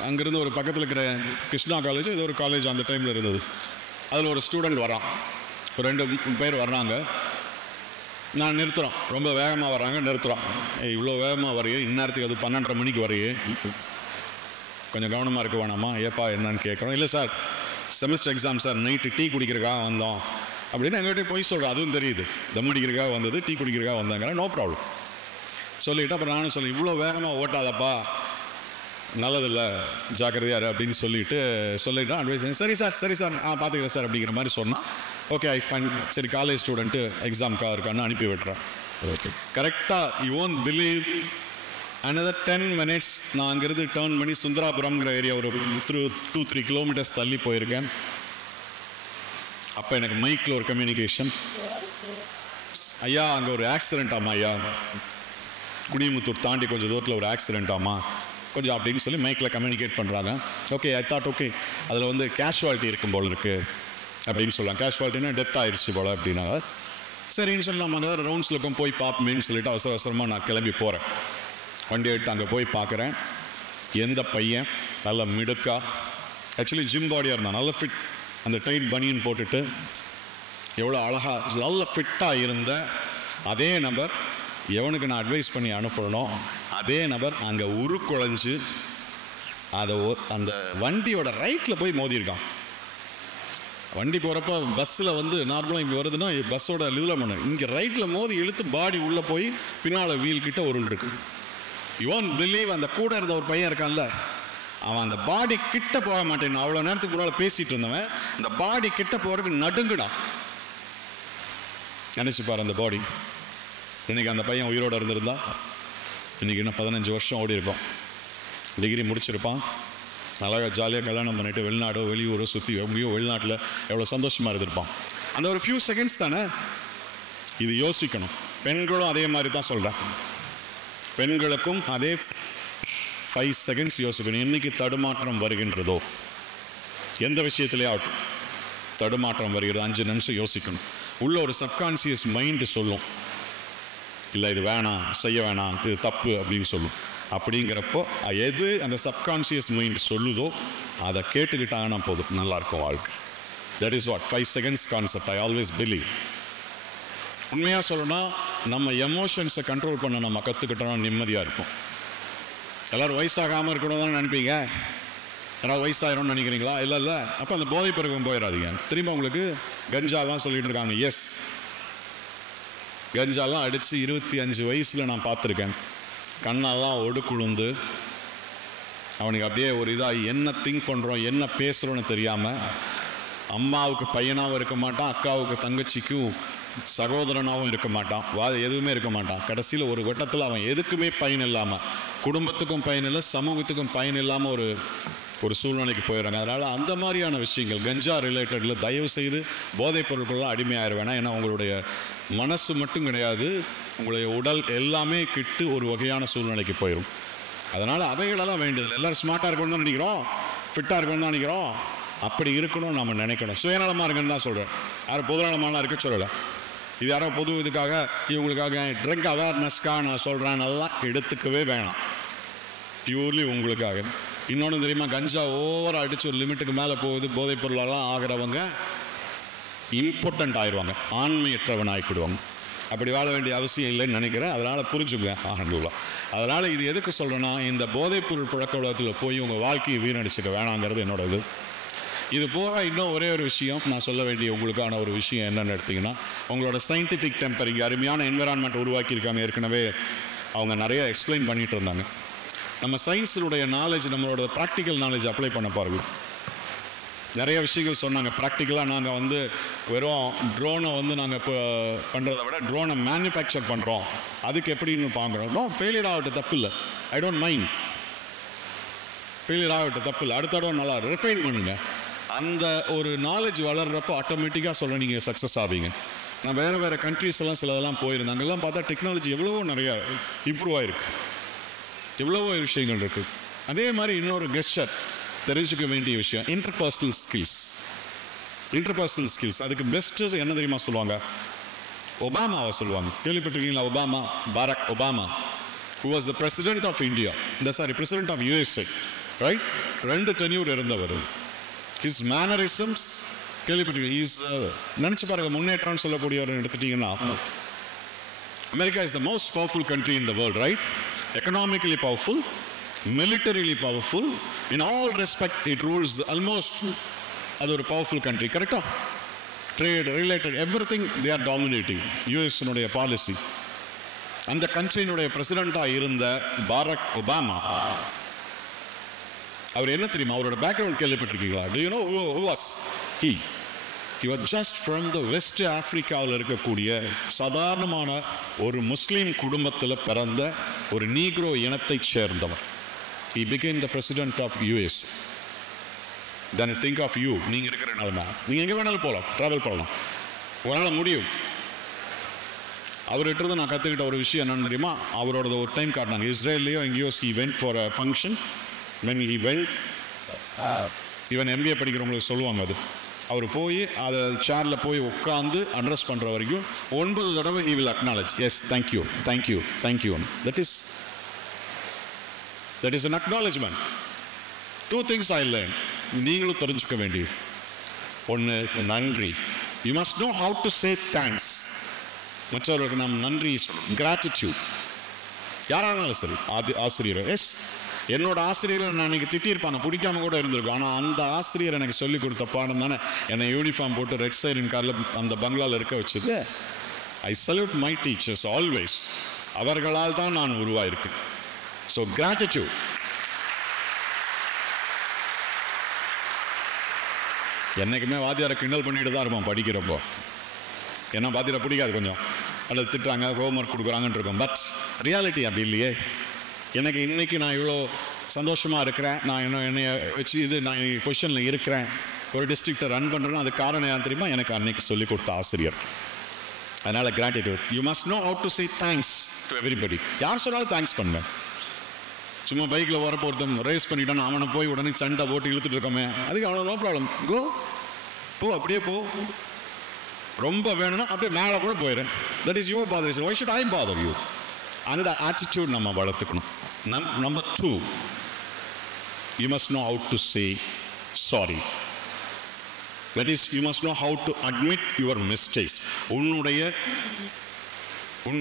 அங்கேருந்து ஒரு பக்கத்தில் இருக்கிற கிருஷ்ணா காலேஜ், இது ஒரு காலேஜ் அந்த டைமில் இருந்தது. அதில் ஒரு ஸ்டூடெண்ட் வரான், ஒரு 2 பேர் வர்றாங்க. நான் நிறுத்துகிறோம், ரொம்ப வேகமாக வர்றாங்க, நிறுத்துகிறோம். இவ்வளோ வேகமாக வரையே, இந்நேரத்துக்கு அது 12:30 மணிக்கு வரையே, கொஞ்சம் கவனமாக இருக்க வேணாமா, ஏப்பா என்னன்னு கேட்குறோம். இல்லை sir, semester exam sir, night tea குடிக்கிறக்காக வந்தோம் அப்படின்னு எங்கள்கிட்ட போய் சொல்கிறோம். அதுவும் தெரியுது, தம் அடிக்கிறக்காக வந்தது, டீ குடிக்கிறக்காக வந்தாங்க, நோ ப்ராப்ளம் சொல்லிவிட்டு அப்புறம் நானும் சொல்லி, இவ்வளோ வேகமாக ஓட்டாதப்பா, நல்லதில்லை, ஜாக்கிரதையாரு அப்படின்னு சொல்லிவிட்டு அட்வைஸ், சரி சார் பார்த்துக்கிறேன் சார் அப்படிங்கிற மாதிரி சொன்னால், ஓகே ஐ ஃபைன், சரி காலேஜ் ஸ்டூடெண்ட்டு எக்ஸாமுக்காக இருக்கான்னு அனுப்பி விட்டுறேன். ஓகே, கரெக்டாக you won't believe, another 10 minutes நான் அங்கிருந்து டேர்ன் பண்ணி சுந்தராபுரம்ங்கிற ஏரியா ஒரு 2-3 கிலோமீட்டர்ஸ் தள்ளி போயிருக்கேன். அப்போ எனக்கு மைக்கில் ஒரு கம்யூனிகேஷன், ஐயா அங்கே ஒரு ஆக்சிடென்ட் ஆமா ஐயா, குடியமுத்தூர் தாண்டி கொஞ்சம் தூரத்தில் ஒரு ஆக்சிடென்ட் ஆமா கொஞ்சம் அப்படின்னு சொல்லி மைக்கில் கம்யூனிகேட் பண்ணுறாங்க. ஓகே ஐ தாட் ஓகே, அதில் வந்து கேஷுவாலிட்டி இருக்கும் போல் இருக்குது அப்படின்னு சொல்லலாம். கேஷுவாலிட்டினா டெத் ஆயிடுச்சு போல் அப்படின்னாங்க. சரின்னு சொல்லி நம்ம அங்கே ரவுண்ட்ஸில் இருக்கும், போய் பார்ப்போமேன்னு சொல்லிட்டு அவசரமாக நான் கிளம்பி போகிறேன். வண்டி எடுத்து அங்கே போய் பார்க்குறேன். எந்த பையன் நல்ல மிடுக்கா, ஆக்சுவலி ஜிம் பாடியாக இருந்தான், நல்ல ஃபிட், அந்த டைட் பனியன் போட்டுட்டு எவ்வளோ அழகாக நல்ல ஃபிட்டாக இருந்த அதே நபர், எவனுக்கு நான் அட்வைஸ் பண்ணி அனுப்பணும், அதே நபர் அங்கே உருக்குலைஞ்சு அந்த வண்டியோட ரைட்டில் போய் மோதியிருக்கான். வண்டி போகிறப்ப பஸ்ஸில் வந்து நார்மலாக இங்கே வருதுன்னா பஸ்ஸோட இதில் பண்ண இங்கே ரைட்டில் மோதி இழுத்து பாடி உள்ளே போய் பின்னால் வீல் கிட்ட உருள் இருக்கு. யூ ஒன்ட் பிலீவ், அந்த கூட இருந்த ஒரு பையன் இருக்கான்ல, அவன் அந்த பாடி கிட்ட போக மாட்டேன், அவ்வளோ நேரத்துக்கு முன்னால் பேசிகிட்டு இருந்தவன் இந்த பாடி கிட்ட போகிறதுக்கு நடுங்குடான். நினச்சிப்பார் அந்த பாடி. இன்றைக்கி அந்த பையன் உயிரோடு இருந்திருந்தா இன்றைக்கி இன்னும் 15 வருஷம் ஓடி இருப்பான், டிகிரி முடிச்சிருப்பான், நல்லா ஜாலியாக கல்யாணம் பண்ணிட்டு வெளிநாடோ வெளியூரோ சுற்றி எங்கேயோ வெளிநாட்டில் எவ்வளோ சந்தோஷமாக இருந்திருப்பான். அந்த ஒரு ஃபியூ செகண்ட்ஸ் தானே. இது யோசிக்கணும். பெண்களும் அதே மாதிரி தான் சொல்கிறேன், பெண்களுக்கும் அதே 5 செகண்ட்ஸ் யோசிக்கணும். என்னைக்கு தடுமாற்றம் வருகின்றதோ, எந்த விஷயத்திலே ஆகட்டும் தடுமாற்றம் வருகிறது, 5 நிமிஷம் யோசிக்கணும். உள்ள ஒரு சப்கான்சியஸ் மைண்டு சொல்லும், இல்லை இது வேணாம், செய்ய வேணாம், இது தப்பு அப்படின்னு சொல்லும். அப்படிங்கிறப்போ எது அந்த சப்கான்சியஸ் மைண்ட் சொல்லுதோ அதை கேட்டுக்கிட்டாங்கன்னா போதும், நல்லாயிருக்கும் வாழ்க்கை. That is what 5 seconds concept I always believe. உண்மையாக சொல்லணும்னா நம்ம எமோஷன்ஸை கண்ட்ரோல் பண்ண நம்ம கற்றுக்கிட்டோம்னா நிம்மதியாக இருக்கும். எல்லோரும் வயசாகாமல் இருக்கணும் தான் நினைப்பீங்க, யாராவது வயசாகிறோம்னு நினைக்கிறீங்களா? இல்லை. அப்போ அந்த போதை பருவம் போயிடாதீங்க. திரும்ப உங்களுக்கு கஞ்சா தான் சொல்லிட்டு இருக்காங்க. எஸ், கஞ்சாலாம் அடித்து 25 வயசில் நான் பார்த்துருக்கேன். கண்ணெல்லாம் ஒடுக்குழுந்து அவனுக்கு அப்படியே ஒரு இதாக என்ன திங்க் பண்ணுறோம் என்ன பேசுகிறோன்னு தெரியாமல், அம்மாவுக்கு பையனாகவும் இருக்க மாட்டான், அக்காவுக்கு தங்கச்சிக்கும் சகோதரனாகவும் இருக்க மாட்டான், எதுவுமே இருக்க மாட்டான். கடைசியில் ஒரு கட்டத்தில் அவன் எதுக்குமே பயன் இல்லாமல், குடும்பத்துக்கும் பயன் இல்லை, சமூகத்துக்கும் பயன் இல்லாமல் ஒரு சூழ்நிலைக்கு போயிடுறாங்க. அதனால் அந்த மாதிரியான விஷயங்கள் கஞ்சா ரிலேட்டடில் தயவு செய்து போதைப் பொருட்கள்லாம் அடிமையாயிட வேணாம். ஏன்னா உங்களுடைய மனசு மட்டும் கிடையாது, உங்களுடைய உடல் எல்லாமே கிட்டு ஒரு வகையான சூழ்நிலைக்கு போயிடும். அதனால் அவைகளெல்லாம் வேண்டியது. எல்லோரும் ஸ்மார்ட்டாக இருக்கணும்னு தான் நினைக்கிறோம், ஃபிட்டாக இருக்கணும்னு தான் நினைக்கிறோம். அப்படி இருக்கணும் நம்ம நினைக்கணும். சுயநலமாக இருக்குன்னு தான் சொல்கிறேன், யாரும் பொதுநலமாலாம் இருக்க சொல்லலை. இது யாரோ பொது இதுக்காக இவங்களுக்காக ட்ரங்க் அவேர்னஸ்க்காக நான் சொல்கிறேன், நல்லா எடுத்துக்கவே வேணாம். பியூர்லி உங்களுக்காக. இன்னொன்று தெரியுமா, கஞ்சா ஓவராக அடித்து ஒரு லிமிட்டுக்கு மேலே போகுது, போதைப் பொருளெல்லாம் ஆகிறவங்க இம்பார்ட்டண்ட் ஆயிடுவாங்க, ஆண்மையற்றவன் ஆகிடுவாங்க. அப்படி வாழ வேண்டிய அவசியம் இல்லைன்னு நினைக்கிறேன். அதனால் புரிஞ்சுக்குங்க ஆகணுங்களா. அதனால் இது எதுக்கு சொல்கிறேன்னா, இந்த போதைப்பொருள் புழக்க உலகத்தில் போய் உங்கள் வாழ்க்கையை வீணடிச்சுக்க வேணாங்கிறது என்னோட இது. இது போக இன்னும் ஒரே ஒரு விஷயம் நான் சொல்ல வேண்டிய உங்களுக்கான ஒரு விஷயம் என்னென்னு எடுத்திங்கன்னா, உங்களோட சயின்டிஃபிக் டெம்பர் இங்கே அருமையான என்விரான்மெண்ட் உருவாக்கியிருக்காங்க. ஏற்கனவே அவங்க நிறைய எக்ஸ்பிளைன் பண்ணிகிட்டு இருந்தாங்க. நம்ம சயின்ஸினுடைய நாலேஜ், நம்மளோட ப்ராக்டிக்கல் நாலேஜ் அப்ளை பண்ண பாருங்கள். நிறைய விஷயங்கள் சொன்னாங்க. ப்ராக்டிக்கலாக நாங்கள் வெறும் ட்ரோனை நாங்கள் இப்போ பண்ணுறதை விட ட்ரோனை மேனுஃபேக்சர் பண்ணுறோம், அதுக்கு எப்படின்னு பார்க்குறோம். ஃபெயிலியர் ஆகட்டும், தப்பு இல்லை, ஐ டோன்ட் மைண்ட். ஃபெயிலியர் ஆகட்டும், தப்பு இல்லை, அடுத்த தடவை நல்லா ரிஃபைன் பண்ணுங்க. அந்த ஒரு நாலேஜ் வளர்கிறப்போ ஆட்டோமேட்டிக்காக சொல்ல நீங்கள் சக்ஸஸ் ஆவீங்க. நான் வேறு கண்ட்ரீஸ் எல்லாம் சிலதெல்லாம் போயிருந்தேன். அங்கெல்லாம் பார்த்தா டெக்னாலஜி எவ்வளவோ நிறையா இம்ப்ரூவ் ஆகிருக்கு, எவ்வளவோ விஷயங்கள் இருக்குது. அதே மாதிரி இன்னொரு கெஸ்டர் தெரிஞ்சுக்க வேண்டிய விஷயம், இன்டர்பர்சனல் ஸ்கில்ஸ். அதுக்கு பெஸ்ட்டு என்ன தெரியுமா சொல்லுவாங்க? ஒபாமாவை சொல்லுவாங்க. கேள்விப்பட்டிருக்கீங்களா? Obama, Barack Obama, who was the president of India, president of USA, right? 2 tenure இருந்தவர். His mannerisms கேள்விப்பட்டிருக்கீங்க. நினச்சி பாருங்க, முன்னேற்றம் சொல்லக்கூடியவர் எடுத்துட்டீங்கன்னா, America is the most powerful country in the world, right? Economically powerful, militarily powerful, in all respect it rules almost. அது ஒரு powerful country, கரெக்டா? Trade related everything they are dominating. யூஎஸ்னுடைய பாலிசி. அந்த கண்ட்ரியினுடைய பிரசிடெண்ட்டாக இருந்த பாரக் ஒபாமா, அவர் என்ன தெரியுமா, அவரோட பேக்ரவுண்ட் கேள்விப்பட்டிருக்கீங்களா? Do you know who was he? He was just from the West ஆப்பிரிக்காவில் இருக்கக்கூடிய சாதாரணமான ஒரு முஸ்லீம் குடும்பத்தில் பிறந்த ஒரு நீக்ரோ இனத்தைச் சேர்ந்தவர். He became the president of US. Then think of you. நீங்கள் இருக்கிற நிலைமை, நீங்கள் எங்கே வேணாலும் போகலாம், ட்ராவல் பண்ணலாம், உங்களால் முடியும். அவர்கிட்ட நான் கற்றுக்கிட்ட ஒரு விஷயம் என்னன்னு தெரியுமா? அவரோட ஒரு டைம் காட்டினாங்க, இஸ்ரேல்லையோ எங்கேயோ he went for a function. when he went, even MBA படிக்கிறவங்களுக்கு சொல்லுவாங்க, அது அவர் போய் அதை சேரில் போய் உட்காந்து அட்ரஸ் பண்ணுற வரைக்கும் 9 தடவை he will acknowledge, yes, thank you. That is an acknowledgement. 2 things I learned. நீங்களும் தெரிஞ்சுக்க வேண்டியது. ஒன்று, நன்றி. You must know how to say thanks. மற்றவர்களுக்கு நாம் நன்றி சொல்லணும். gratitude. யாரானாலும் சரி, ஆசிரியர், எஸ், என்னோட ஆசிரியரை நான் இன்னைக்கு திட்டியிருப்பாங்க, பிடிக்காம கூட இருந்திருக்கும். ஆனால் அந்த ஆசிரியர் எனக்கு சொல்லிக் கொடுத்த பாடம் தானே என்னை யூனிஃபார்ம் போட்டு ரெட் சைரன் காரில் அந்த பங்களாவில் இருக்க வச்சுது. I salute my teachers always. அவர்களால் தான் நான் உருவாயிருக்கேன். So gratitude. என்றைக்குமே வாத்தியாரை கிண்டல் பண்ணிட்டு தான் இருப்போம் படிக்கிறப்போ. ஏன்னா வாத்தியாரை பிடிக்காது கொஞ்சம், அல்லது திட்டுறாங்க, ஹோம்ஒர்க் கொடுக்குறாங்கன்னு இருக்கும். பட் ரியாலிட்டி அப்படி இல்லையே. எனக்கு இன்றைக்கி நான் இவ்வளோ சந்தோஷமாக இருக்கிறேன், நான் என்னை வச்சு நான் பொசிஷனில் இருக்கிறேன், ஒரு டிஸ்ட்ரிக்டை ரன் பண்ணுறேன்னா அது காரணம் ஏன் தெரியுமா? எனக்கு அன்னைக்கு சொல்லிக் கொடுத்த ஆசிரியர். அதனால் gratitude. You must know how to say thanks to everybody. யார் சொன்னாலும் தேங்க்ஸ் பண்ணுவேன். சும்மா பைக்கில் வரப்போ ஒருத்தன் ரேஸ் பண்ணிட்டான், அவனை போய் உடனே சண்டை போட்டு இழுத்துட்டு இருக்கோமே, அதுக்கு அவனை நோ ப்ராப்ளம், கோ போ, அப்படியே போ. ரொம்ப வேணும்னா அப்படியே மேலே கூட போயிடுறேன். That is your bother. Why should I bother you? அந்த ஆட்டிடியூட் நம்ம வளர்த்துக்கணும். Number 2, you must know how to say sorry. That is you must know how to admit your mistakes.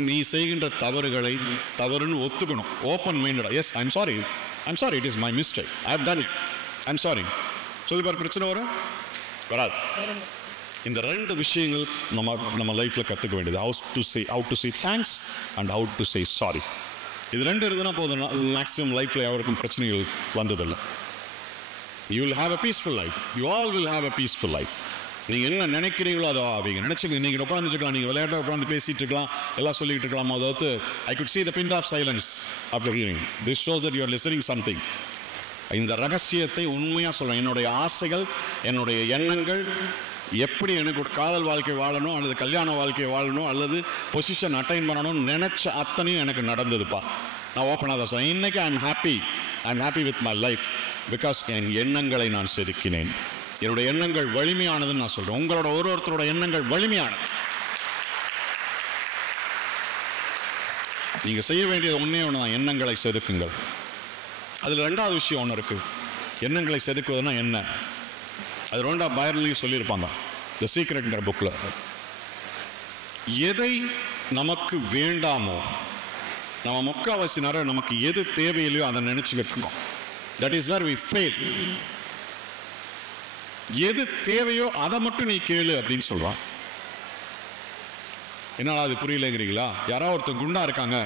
நீ செய்கின்ற தவறுகளை தவறுன்னு ஒத்துக்கணும். ஓப்பன் மைண்டடா, yes, I'm sorry, it is my mistake, I have done it, I'm sorry. சொல்லி பாரு, பிரச்சனை வராது. இந்த ரெண்டு விஷயங்கள் நம்ம லைஃப்பில் கற்றுக்க வேண்டியது. how to say thanks and how to say sorry. இது ரெண்டு இருந்ததுன்னா போதும், மேக்ஸிமம் லைஃப்பில் யாருக்கும் பிரச்சனைகள் வந்ததில்லை. You will have a peaceful life. You all will have a peaceful life. நீங்கள் என்ன நினைக்கிறீங்களோ அதை ஆவீங்க. நினச்சிங்க நீங்கள் உட்காந்துருக்கலாம், நீங்கள் விளையாட்டாக உட்காந்து பேசிகிட்டு இருக்கலாம், எல்லாம் சொல்லிகிட்டு இருக்கலாம். அதாவது I could see the pint of silence after hearing. This shows that you are listening something. இந்த ரகசியத்தை உண்மையாக சொல்கிறேன். என்னுடைய ஆசைகள், என்னுடைய எண்ணங்கள், எப்படி எனக்கு ஒரு காதல் வாழ்க்கை வாழணும் அல்லது கல்யாண வாழ்க்கை வாழணும் அல்லது பொசிஷன் அட்டைன் பண்ணணும்னு நினச்ச அத்தனையும் எனக்கு நடந்ததுப்பா. நான் ஓப்பனாக தான் சொல்கிறேன். இன்றைக்கி I am happy with my life because என் எண்ணங்களை நான் செதுக்கினேன். என்னுடைய எண்ணங்கள் வலிமையானதுன்னு நான் சொல்கிறேன். உங்களோட ஒருத்தரோட எண்ணங்கள் வலிமையானது. நீங்கள் செய்ய வேண்டியது ஒன்றே ஒன்று தான், எண்ணங்களை செதுக்குங்கள். அதில் ரெண்டாவது விஷயம் ஒன்று இருக்குது. எண்ணங்களை செதுக்குவதுன்னா என்ன? அது ரோண்டா பைரன்லையும் சொல்லியிருப்பாங்க, த சீக்ரெட்ங்கிற புக்கில். எதை நமக்கு வேண்டாமோ, நம்ம முக்கால்வாசி நேரம் நமக்கு எது தேவையில்லையோ அதை நினச்சிக்கிட்டு இருக்கோம். That is where we fail. எது தேவையோ அதை மட்டும் நீ கேளு அப்படின்னு சொல்கிறான். என்னால் அது புரியலைங்கிறீங்களா? யாராவது ஒருத்தர் குண்டா இருக்காங்க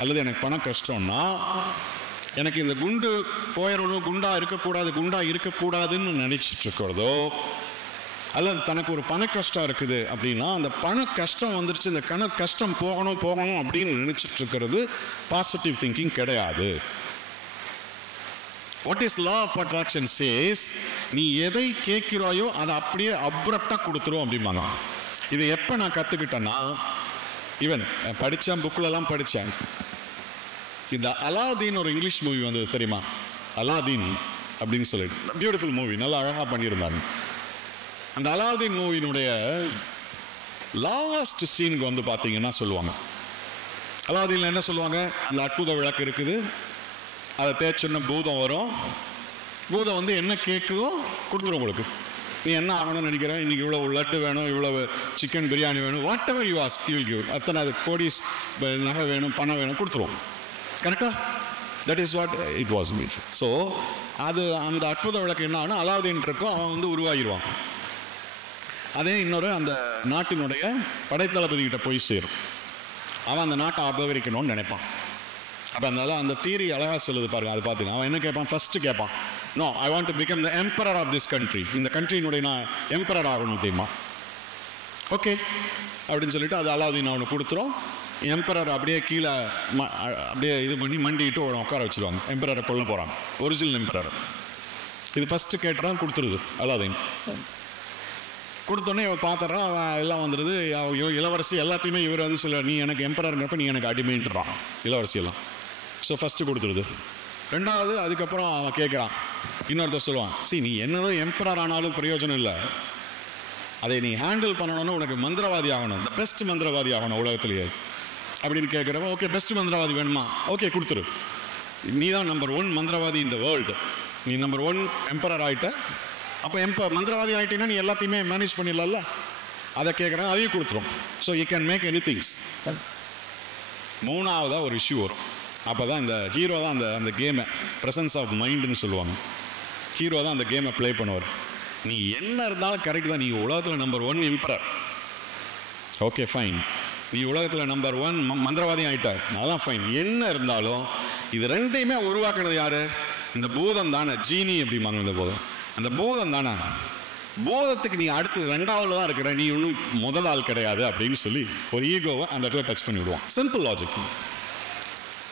அல்லது எனக்கு பணம் கஷ்டம்னா, எனக்கு இந்த குண்டு போயிடணும், குண்டா இருக்கக்கூடாதுன்னு நினைச்சிட்டு இருக்கிறதோ, அல்லது தனக்கு ஒரு பண கஷ்டம் இருக்குது அப்படின்னா அந்த பண கஷ்டம் வந்துருச்சு, இந்த கஷ்டம் போகணும் அப்படின்னு நினைச்சிட்டு இருக்கிறது பாசிட்டிவ் திங்கிங் கிடையாது. What is law of attraction says, நீ எதை கேட்கிறாயோ அதை அப்படியே அப்ரப்டாக கொடுத்துரும் அப்படிம்பாங்க. இதை எப்போ நான் கற்றுக்கிட்டேன்னா, ஈவன் படித்தேன், புக்கிலலாம் படித்தேன். இந்த அலாதீன் ஒரு இங்கிலீஷ் மூவி வந்தது தெரியுமா? அலாதீன் அப்படின்னு சொல்லிட்டு பியூட்டிஃபுல் மூவி, நல்லா அழகாக பண்ணியிருந்தாங்க. அந்த அலாதீன் மூவியினுடைய லாஸ்ட் சீனுக்கு வந்து பார்த்தீங்கன்னா சொல்லுவாங்க, அலாதீனில் என்ன சொல்லுவாங்க, அந்த அற்புத விளக்கு இருக்குது, அதை தேய்ச்சோன்னா பூதம் வரும், பூதம் வந்து என்ன கேட்குதோ கொடுத்துரும் உங்களுக்கு. நீ என்ன ஆகணும்னு நினைக்கிற, இன்றைக்கி இவ்வளோ லட்டு வேணும், இவ்வளோ சிக்கன் பிரியாணி வேணும், what ever you ask you will give. அத்தனை அது கோடிஸ் நகை வேணும், பணம் வேணும், கொடுத்துருவோம். கரெக்டாக? That is what it was meet. So அது அந்த அற்புத விளக்கு என்ன ஆகுனா, அலாவுதீன் இருக்கும், அவன் வந்து உருவாகிடுவான். அதே இன்னொரு அந்த நாட்டினுடைய படைத்தளபதிக்கிட்ட போய் சேரும். அவன் அந்த நாட்டை அபகரிக்கணும்னு நினைப்பான். அப்போ அதனால அந்த தியரி அழகாக சொல்லுது பாருங்க. அது பார்த்துங்க. அவன் என்ன கேட்பான்? ஃபர்ஸ்ட்டு கேட்பான், no I want to become the emperor of this country. இந்த கண்ட்ரியினுடைய நான் எம்பரர் ஆகணும் தெரியுமா? ஓகே அப்படின்னு சொல்லிட்டு அது அலாவுதீன் அவனுக்கு கொடுத்துரும். எம்பரர் அப்படியே கீழே அப்படியே இது பண்ணி மண்டிட்டு உட்கார வச்சுருவாங்க. எம்பரரை கொல்ல போகிறாங்க, ஒரிஜினல் எம்பரர். இது ஃபஸ்ட்டு கேட்டுறான், கொடுத்துருது அலாவுதீன். கொடுத்தோன்னே இவன் பார்த்துட்றான், அவன் எல்லாம் வந்துடுது. இளவரசி எல்லாத்தையுமே இவர் வந்து சொல்ல, நீ எனக்கு எம்பரர்ங்கிறப்ப நீ எனக்கு அடிமைன்றான் இளவரசியெல்லாம். ஸோ ஃபஸ்ட்டு கொடுத்துருது. ரெண்டாவது அதுக்கப்புறம் அவன் கேட்குறான், இன்னொருத்தர் சொல்லுவான், நீ என்னதான் எம்பரர் ஆனாலும் பிரயோஜனம் இல்லை, அதை நீ ஹேண்டில் பண்ணணும்னு உனக்கு மந்திரவாதி ஆகணும், த பெஸ்ட் மந்திரவாதி ஆகணும் உலகத்திலேயே அப்படின்னு கேட்குறப்ப, ஓகே பெஸ்ட் மந்திரவாதி வேணுமா, ஓகே கொடுத்துரு, நீ தான் நம்பர் 1 மந்திரவாதி இந்த வேர்ல்டு, நீ நம்பர் 1 எம்பரர் ஆகிட்ட, அப்போ மந்திரவாதி ஆகிட்டீங்கன்னா நீ எல்லாத்தையுமே மேனேஜ் பண்ணிடலாம்ல. அதை கேட்குறாங்க, அதையும் கொடுத்துரும். So you can make any things. மூணாவதாக ஒரு இஷ்யூ வரும். அப்போ தான் இந்த ஹீரோ தான் அந்த கேமை ப்ரெசன்ஸ் ஆஃப் மைண்டுன்னு சொல்லுவாங்க. ஹீரோ தான் அந்த கேமை ப்ளே பண்ணுவார். நீ என்ன இருந்தாலும் கரெக்ட் தான், நீ உலகத்தில் நம்பர் 1 எம்பரர், ஓகே ஃபைன், நீ உலகத்தில் நம்பர் 1 மந்திரவாதி ஆகிட்டார், அதான் ஃபைன். என்ன இருந்தாலும் இது ரெண்டையுமே உருவாக்குனது யார்? இந்த பூதம் தானே, ஜீனி அப்படிம்பாங்க. இந்த பூதம், அந்த பூதம் தானே, பூதத்துக்கு நீ அடுத்து 2வது தான் இருக்கிற, நீ ஒன்றும் முதல் ஆள் கிடையாது அப்படின்னு சொல்லி ஒரு ஈகோவை அந்த இடத்துல டச் பண்ணி விடுவான். Simple logic.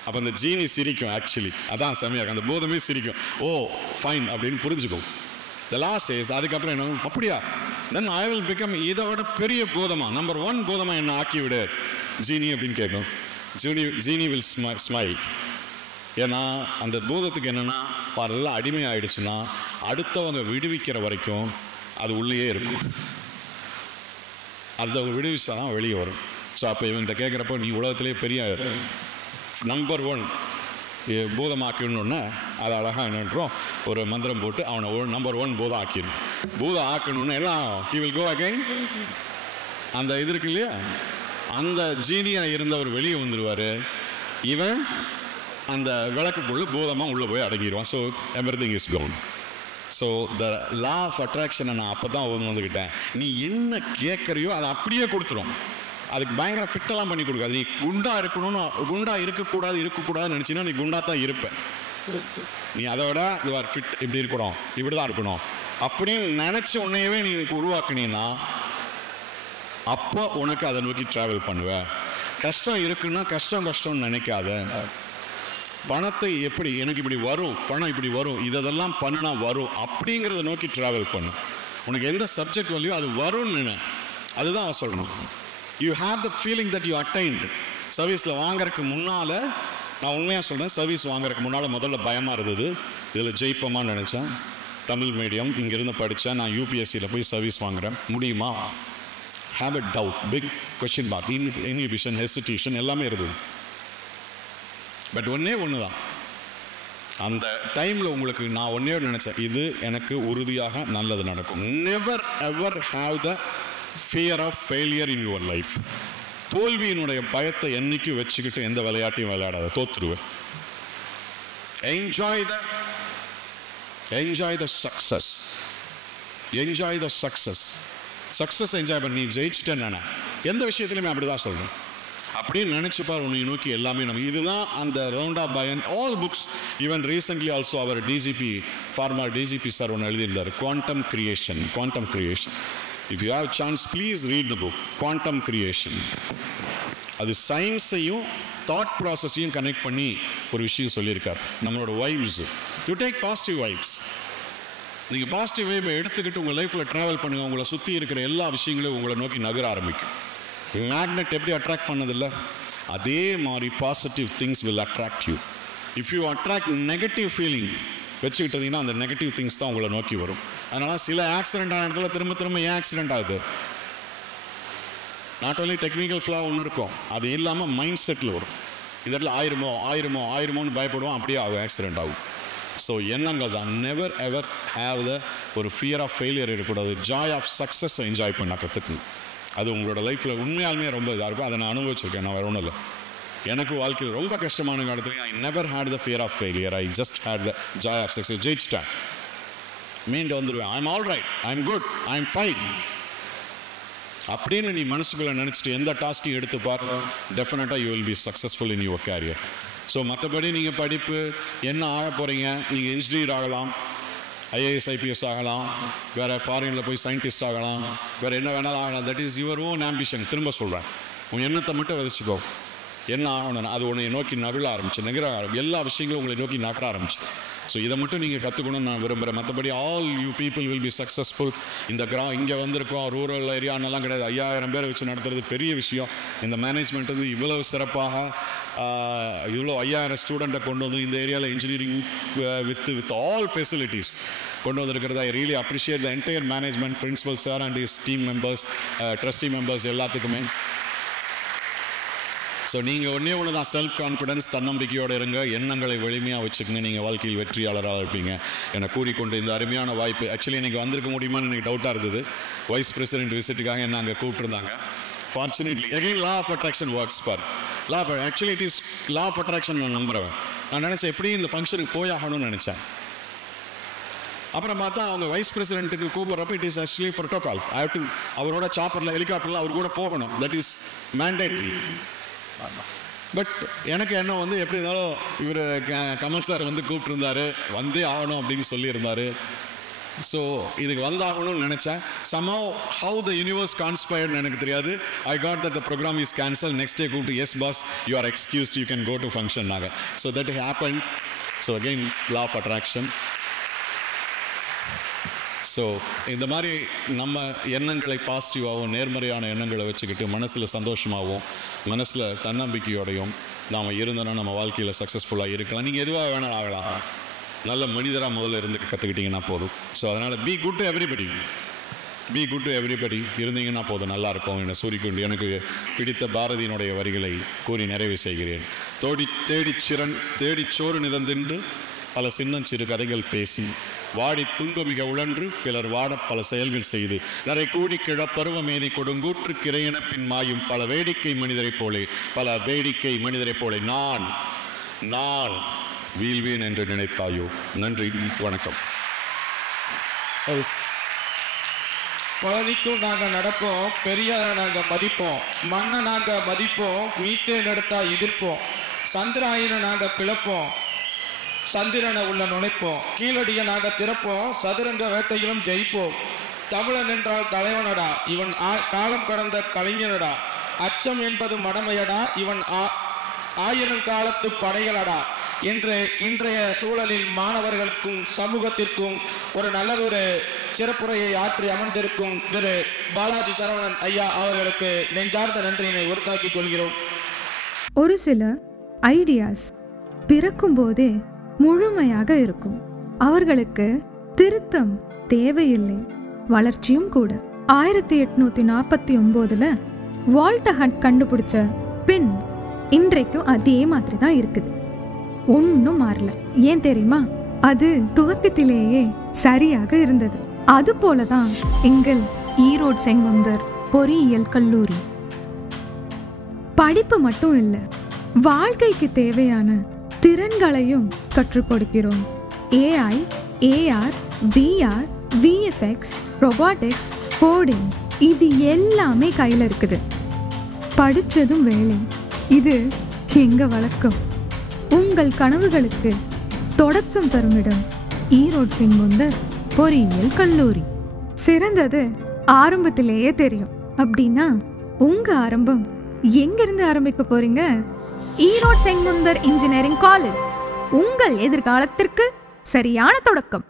அப்போ அந்த ஜீனி சிரிக்கும். ஆக்சுவலி அதான் செமையாக, அந்த பூதமே சிரிக்கும். ஓ ஃபைன் அப்படின்னு புரிஞ்சுக்கும். த லாஸ்ட் இஸ், அதுக்கப்புறம் என்ன, அப்படியா, தென் ஐ வில் பிகம் இதை விட பெரிய பூதமா, நம்பர் 1 பூதமா என்ன ஆக்கி விடு ஜீனி அப்படின்னு கேட்கும். ஜீனி வில் ஸ்மைல். ஏன்னா அந்த பூதத்துக்கு என்னென்னா, பல அடிமை ஆயிடுச்சுன்னா அடுத்தவங்க விடுவிக்கிற வரைக்கும் அது உள்ளேயே இருக்கும். அதை விடுவிச்சா தான் வெளியே வரும். ஸோ அப்போ இவன்கிட்ட கேட்குறப்போ, நீ உலகத்திலே பெரிய நம்பர் 1 பூதமாக்கணுன்னே அது அழகாக என்னன்றோம், ஒரு மந்திரம் போட்டு அவனை நம்பர் 1 பூதம் ஆக்கிடணும். பூதம் ஆக்கணுன்னு எல்லாம் ஹி வில் கோ அகைன். அந்த இது இருக்கு இல்லையா, அந்த ஜீனியாக இருந்தவர் வெளியே வந்துடுவார். இவன் அந்த விளக்குக்குள்ளே பூதமாக உள்ளே போய் அடங்கிடுவான். So everything is gone. So the law of அட்ராக்ஷனை நான் அப்போ தான் வந்துக்கிட்டேன். நீ என்ன கேட்குறியோ அதை அப்படியே கொடுத்துரும். அதுக்கு பயங்கர ஃபிட்டெல்லாம் பண்ணி கொடுக்காது. நீ குண்டா இருக்கணும்னு, குண்டா இருக்கக்கூடாதுன்னு நினச்சின்னா நீ குண்டா தான் இருப்பேன். நீ அதை விட இதுவார் ஃபிட் இப்படி இருக்கணும், இப்படி தான் இருக்கணும் அப்படின்னு நினச்சி உன்னையவே நீ உருவாக்குனீன்னா அப்போ உனக்கு அதை நோக்கி ட்ராவல் பண்ணுவேன். கஷ்டம் இருக்குன்னா கஷ்டம்னு நினைக்காத. பணத்தை எப்படி எனக்கு இப்படி வரும், பணம் இப்படி வரும், இதெல்லாம் பண்ணினா வரும் அப்படிங்கிறத நோக்கி ட்ராவல் பண்ணு. உனக்கு எந்த சப்ஜெக்ட் வேல்யூ அது வரும்னு அதுதான் சொல்லணும். You have the feeling that you attained. சர்வீஸில் வாங்கறதுக்கு முன்னால் நான் உண்மையாக சொல்கிறேன், சர்வீஸ் வாங்குறதுக்கு முன்னால் முதல்ல பயமாக இருந்தது. இதில் ஜெயிப்போமான்னு நினச்சேன். தமிழ் மீடியம் இங்கேருந்து படித்தேன். நான் யூபிஎஸ்சியில் போய் சர்வீஸ் வாங்குகிறேன், முடியுமா? Have a doubt, big question mark, inhibition, hesitation எல்லாமே இருந்தது. பட் ஒன்று தான், அந்த டைமில் உங்களுக்கு நான் ஒன்றே நினச்சேன், இது எனக்கு உறுதியாக நல்லது நடக்கும். Never ever have the fear of failure in your life. தோல்வியினுடைய பயத்தை என்னைக்கும் வச்சுக்கிட்டு எந்த விளையாட்டையும் விளையாடாத, தோத்துருவேன். Enjoy the success. Success enjoy பண்ணி ஜெயிச்சுட்டேன்னு எந்த விஷயத்துலையுமே அப்படி தான் சொல்கிறேன். அப்படின்னு நினச்சிப்பார் உன்னை நோக்கி எல்லாமே நம்ம. இதுதான் அந்த round of by and all books. Even recently also அவர் டிஜிபி ஃபார்மர் டிஜிபி சார் ஒன்று எழுதியிருந்தார், quantum creation. If you have a chance, please read the book, Quantum Creation. அது சயின்ஸையும் தாட் ப்ராசஸையும் கனெக்ட் பண்ணி ஒரு விஷயம் சொல்லியிருக்கார். நம்மளோட vibes, you take positive vibes. நீங்கள் பாசிட்டிவ் வைப்பை எடுத்துக்கிட்டு உங்கள் லைஃப்பில் ட்ராவல் பண்ணுங்கள். உங்களை சுற்றி இருக்கிற எல்லா விஷயங்களும் உங்களை நோக்கி நகர ஆரம்பிக்கும். மேக்னெட் எப்படி அட்ராக்ட் பண்ணதில்லை, அதே மாதிரி positive things will attract you. If you attract negative feeling வச்சுக்கிட்டீங்கன்னா அந்த நெகட்டிவ் திங்ஸ் தான் உங்களை நோக்கி வரும். அதனால சில ஆக்சிடென்ட் ஆன இடத்துல திரும்ப ஏன் ஆக்சிடென்ட் ஆகுது? நாட் ஓன்லி டெக்னிக்கல் ஃப்ளா ஒன்று இருக்கும், அது இல்லாமல் மைண்ட் செட்டில் வரும். இதில் ஆயிருமோன்னு பயப்படுவோம், அப்படியே ஆகும், ஆக்சிடென்ட் ஆகும். ஸோ எண்ணங்கள் தான். நெவர் எவர் ஹேவ் த ஒரு ஃபியர் ஆஃப் ஃபெயிலியர் இருக்கக்கூடாது. ஜாய் ஆஃப் சக்ஸஸை என்ஜாய் பண்ண கற்றுக்கணும். அது உங்களோட லைஃப்பில் உண்மையாலுமே ரொம்ப இதாக இருக்கும். அதை நான் அனுபவிச்சிருக்கேன். நான் வேறு ஒன்றும் இல்லை, எனக்கு வாழ்க்கையில் ரொம்ப கஷ்டமான காலத்துல I never hate the fear of failure. I just hate the joy of success. ஜெயிச்சிட்டேன், மீண்டு வந்துடுவேன். I am all right, I am good, I am fine அப்படின்னு நீ மனசுக்குள்ள நினச்சிட்டு எந்த டாஸ்க்கையும் எடுத்து பாருங்க, டெஃபினட்டாக you will be successful in your career. So மற்றபடி நீங்கள் படிப்பு என்ன ஆக போகிறீங்க, நீங்கள் இன்ஜினியர் ஆகலாம், ஐஏஎஸ் ஐபிஎஸ் ஆகலாம், வேறு ஃபாரினில் போய் சயின்டிஸ்ட் ஆகலாம், வேறு என்ன வேணாலும் ஆகலாம். That is your own ambition. திரும்ப சொல்கிறேன், உன் எண்ணத்தை மட்டும் விதைச்சிக்கோ. என்ன ஆகணும்னா அது உன்னை நோக்கி நகர ஆரம்பிச்சு, எல்லா விஷயங்களும் உங்களை நோக்கி நகர ஆரம்பிச்சு. ஸோ இதை மட்டும் நீங்கள் கற்றுக்கணும்னு நான் விரும்புகிறேன். மற்றபடி all you people will be successful. இந்த இங்கே வந்திருக்கோம், ரூரல் ஏரியானெல்லாம் கிடையாது. 5000 பேரை வச்சு நடத்துறது பெரிய விஷயம். இந்த மேனேஜ்மெண்ட் வந்து இவ்வளவு சிறப்பாக இவ்வளோ 5000 ஸ்டூடெண்ட்டை கொண்டு வந்து இந்த ஏரியாவில் இன்ஜினியரிங் வித் ஆல் ஃபெசிலிட்டிஸ் கொண்டு வந்திருக்கிறதா. I really appreciate the entire management, principal sir and his team members, trustee members எல்லாத்துக்குமே. ஸோ நீங்கள் ஒன்று தான், செல்ஃப் கான்ஃபிடன்ஸ், தன்னம்பிக்கையோடு இருங்க, எண்ணங்களை வலிமையாக வச்சுக்கோங்க, நீங்கள் வாழ்க்கையில் வெற்றியாளராக இருப்பீங்க என கூறிக்கொண்டு இந்த அருமையான வாய்ப்பு. ஆக்சுவலி எனக்கு வந்திருக்க முடியுமான்னு எனக்கு டவுட்டாக இருந்தது. வைஸ் பிரசிடென்ட் விசிட்டுக்காக என்ன அங்கே கூப்பிட்டுருந்தாங்க. Fortunately again law of attraction works for law of actually it is law of attraction. நான் நம்புகிறேன். நான் நினச்சேன் எப்படி இந்த ஃபங்க்ஷனுக்கு போயாகணும்னு நினச்சேன். அப்புறம் பார்த்தா அவங்க வைஸ் பிரசிடென்ட்டுக்கு கூப்பிட்றப்ப it is actually protocol. I have to அவரோட சாப்பரில் ஹெலிகாப்டரில் அவர் கூட போகணும். That is mandatory. பட் எனக்கு என்ன வந்து எப்படி இருந்தாலும் இவர் கமல் சார் வந்து கூப்பிட்டுருந்தாரு, வந்தே ஆகணும் அப்படின்னு சொல்லியிருந்தாரு. ஸோ இதுக்கு வந்தாகணும்னு நினச்சேன். somehow how the universe conspired எனக்கு தெரியாது. I got that the program is cancelled. Next day கூப்பிட்டு, yes boss, you are excused, you can go to function நாங்க. So that happened. So again law of attraction. So இந்த மாதிரி நம்ம எண்ணங்களை பாசிட்டிவாகவும் நேர்மறையான எண்ணங்களை வச்சுக்கிட்டு மனசில் சந்தோஷமாகவும் மனசில் தன்னம்பிக்கையோடையும் நாம் இருந்தோன்னா நம்ம வாழ்க்கையில் சக்ஸஸ்ஃபுல்லாக இருக்கலாம். நீங்கள் எதுவாக வேணாலும் ஆகலாம். நல்ல மனிதராக முதல்ல இருந்து கற்றுக்கிட்டிங்கன்னா போதும். ஸோ அதனால் பி குட் டு எவ்ரிபடி இருந்தீங்கன்னா போதும், நல்லாயிருக்கும் என சூறிக்கொண்டு எனக்கு பிடித்த பாரதியினுடைய வரிகளை கூறி நிறைவு செய்கிறேன். தேடிச் சோறு நிதந்தின்று பல சின்னஞ்சிறு கதைகள் பேசி வாடி துன்பமிக உழன்று பிலர் வாட பல செயல்கள் செய்து நரை கூடி கிழப்பருவ மேதி கொடுங்கூற்று கிரையென பின் மாயும் பல வேடிக்கை மனிதரைப் போலே நான் வீழ்வேன் என்று நினைத்தாயோ. நன்றி, வணக்கம். பழனிக்கும் நாங்கள் நடப்போம், பெரியாரை நாங்கள் மதிப்போம், மண்ணை நாங்கள் மதிப்போம், மீத்தேன் எடுத்தா எதிர்ப்போம், சந்திராயனை நாங்கள் பிளப்போம், சந்திரனை உள்ள நுழைப்போம், கீழடியை நாங்கள் திறப்போம், சதுரங்க வேட்டையிலும் ஜெயிப்போம். தமிழன் என்றால் தலைவனடா, இவன் காலம் கடந்த கலைஞனடா, அச்சம் என்பது மடமையடா, இவன் ஆயிரம் காலத்து படைகளடா என்று இன்றைய சூழலில் மாணவர்களுக்கும் சமூகத்திற்கும் ஒரு நல்லதொரு சிறப்புரையை ஆற்றி அமர்ந்திருக்கும் திரு பாலாஜி சரவணன் ஐயா அவர்களுக்கு நெஞ்சார்ந்த நன்றியினை உறுத்தாக்கிக் கொள்கிறோம். ஒரு சில ஐடியாஸ் பிறக்கும் போதே முழுமையாக இருக்கும். அவர்களுக்கு திருத்தம் தேவையில்லை, வளர்ச்சியும் கூட. 1849 வால்டர் ஹண்ட் கண்டுபிடிச்ச பின் இன்றைக்கும் அதே மாதிரி தான் இருக்குது. ஒன்னும் மாறல. ஏன் தெரியுமா? அது துவக்கத்திலேயே சரியாக இருந்தது. அது போலதான் எங்கள் ஈரோடு செங்குந்தர் பொறியியல் கல்லூரி. படிப்பு மட்டும் இல்ல, வாழ்க்கைக்கு தேவையான திறன்களையும் கற்றுக் கொடுக்கிறோம். AI, AR, VR, VFX, robotics, coding, இது எல்லாமே கையில் இருக்குது. படிச்சதும் வேலை, இது எங்க வழக்கம். உங்கள் கனவுகளுக்கு தொடக்கம் தரும் இடம் ஈரோடு செங்குந்தர் பொறியியல் கல்லூரி. சிறந்தது ஆரம்பத்திலேயே தெரியும் அப்படின்னா உங்க ஆரம்பம் எங்கிருந்து ஆரம்பிக்க போறீங்க? ஈரோடு செங்குந்தர் இன்ஜினியரிங் காலேஜ் உங்கள் எதிர்காலத்திற்கு சரியான தொடக்கம்.